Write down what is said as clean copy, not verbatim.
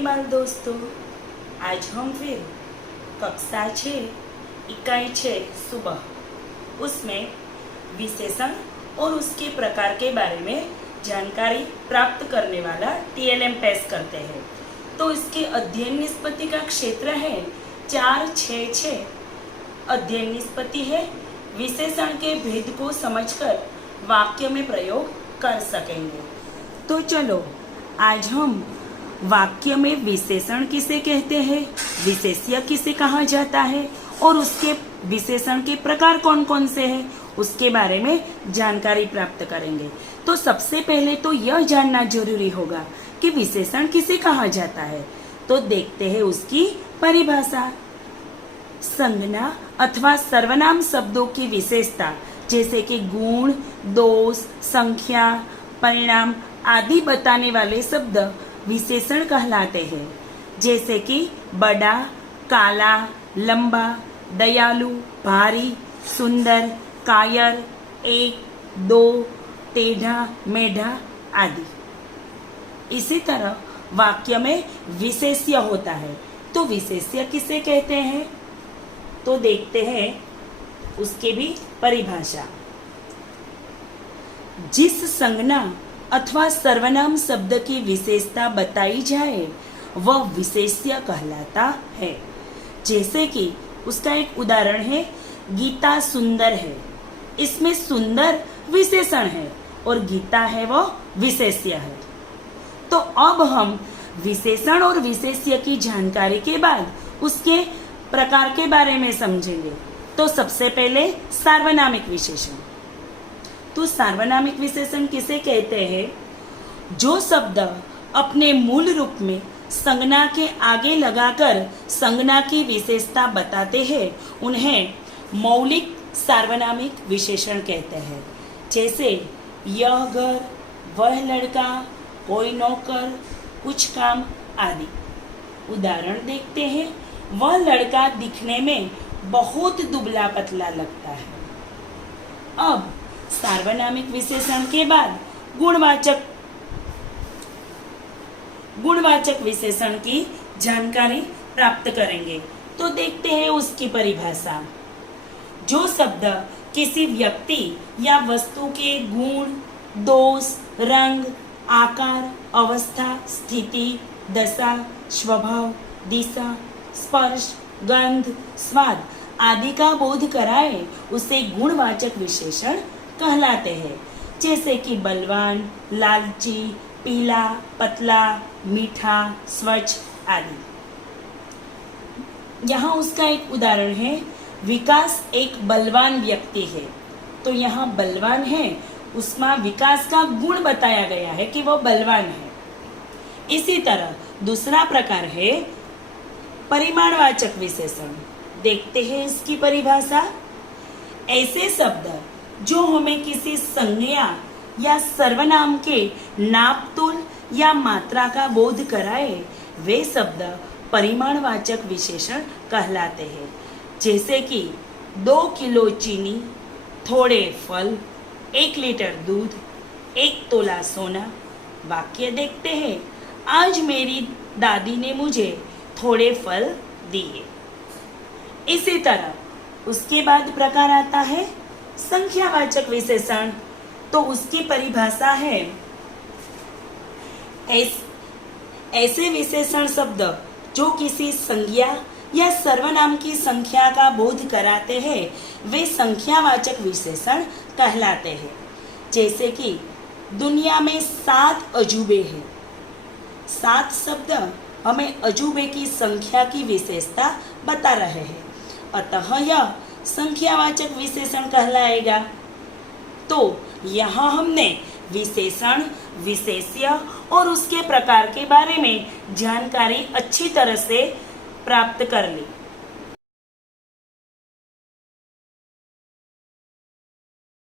बाल दोस्तों, आज हम फिर कक्षा 6 इकाई 6 सुबह उसमें विशेषण और उसके प्रकार के बारे में जानकारी प्राप्त करने वाला टीएलएम पेश करते हैं। तो इसके अध्ययन निष्पत्ति का क्षेत्र है 4-6-6। अध्ययन निष्पत्ति है विशेषण के भेद को समझकर वाक्य में प्रयोग कर सकेंगे। तो चलो आज हम वाक्य में विशेषण किसे कहते हैं, विशेष्य किसे कहा जाता है और उसके विशेषण के प्रकार कौन कौन से हैं, उसके बारे में जानकारी प्राप्त करेंगे। तो सबसे पहले तो यह जानना जरूरी होगा कि विशेषण किसे कहा जाता है। तो देखते हैं उसकी परिभाषा। संज्ञा अथवा सर्वनाम शब्दों की विशेषता जैसे कि गुण, दोष, संख्या, परिणाम आदि बताने वाले शब्द विशेषण कहलाते हैं। जैसे कि बड़ा, काला, लंबा, दयालु, भारी, सुंदर, कायर, एक, दो, टेढ़ा, मेढ़ा आदि। इसी तरह वाक्य में विशेष्य होता है। तो विशेष्य किसे कहते हैं, तो देखते हैं उसकी भी परिभाषा। जिस संज्ञा अथवा सर्वनाम शब्द की विशेषता बताई जाए वह विशेष्य कहलाता है। जैसे कि उसका एक उदाहरण है, गीता सुंदर है। इसमें सुंदर विशेषण है और गीता है वह विशेष्य है। तो अब हम विशेषण और विशेष्य की जानकारी के बाद उसके प्रकार के बारे में समझेंगे। तो सबसे पहले सार्वनामिक विशेषण। तो सार्वनामिक विशेषण किसे कहते हैं, जो शब्द अपने मूल रूप में संज्ञा के आगे लगाकर संज्ञा की विशेषता बताते हैं उन्हें मौलिक सार्वनामिक विशेषण कहते हैं। जैसे यह घर, वह लड़का, कोई नौकर, कुछ काम आदि। उदाहरण देखते हैं, वह लड़का दिखने में बहुत दुबला पतला लगता है। अब सार्वनामिक विशेषण के बाद गुणवाचक विशेषण की जानकारी प्राप्त करेंगे। तो देखते हैं उसकी परिभाषा। जो शब्द किसी व्यक्ति या वस्तु के गुण, दोष, रंग, आकार, अवस्था, स्थिति, दशा, स्वभाव, दिशा, स्पर्श, गंध, स्वाद आदि का बोध कराए उसे गुणवाचक विशेषण कहलाते हैं। जैसे कि बलवान, लालची, पीला, पतला, मीठा, स्वच्छ आदि। यहाँ उसका एक उदाहरण है, विकास एक बलवान व्यक्ति है। तो यहाँ बलवान है, उसमें विकास का गुण बताया गया है कि वह बलवान है। इसी तरह दूसरा प्रकार है परिमाणवाचक विशेषण। देखते हैं इसकी परिभाषा। ऐसे शब्द जो हमें किसी संज्ञा या सर्वनाम के नापतोल या मात्रा का बोध कराए वे शब्द परिमाणवाचक विशेषण कहलाते हैं। जैसे कि 2 किलो चीनी, थोड़े फल, 1 लीटर दूध, 1 तोला सोना। वाक्य देखते हैं, आज मेरी दादी ने मुझे थोड़े फल दिए। इसी तरह उसके बाद प्रकार आता है संख्यावाचक विशेषण। तो उसकी परिभाषा है, ऐसे विशेषण शब्द जो किसी संज्ञा या सर्वनाम की संख्या का बोध कराते हैं वे संख्यावाचक विशेषण कहलाते हैं। जैसे कि दुनिया में 7 अजूबे हैं। 7 शब्द हमें अजूबे की संख्या की विशेषता बता रहे हैं, अतः यह संख्यावाचक विशेषण कहलाएगा। तो यहाँ हमने विशेषण, विशेष्य और उसके प्रकार के बारे में जानकारी अच्छी तरह से प्राप्त कर ली।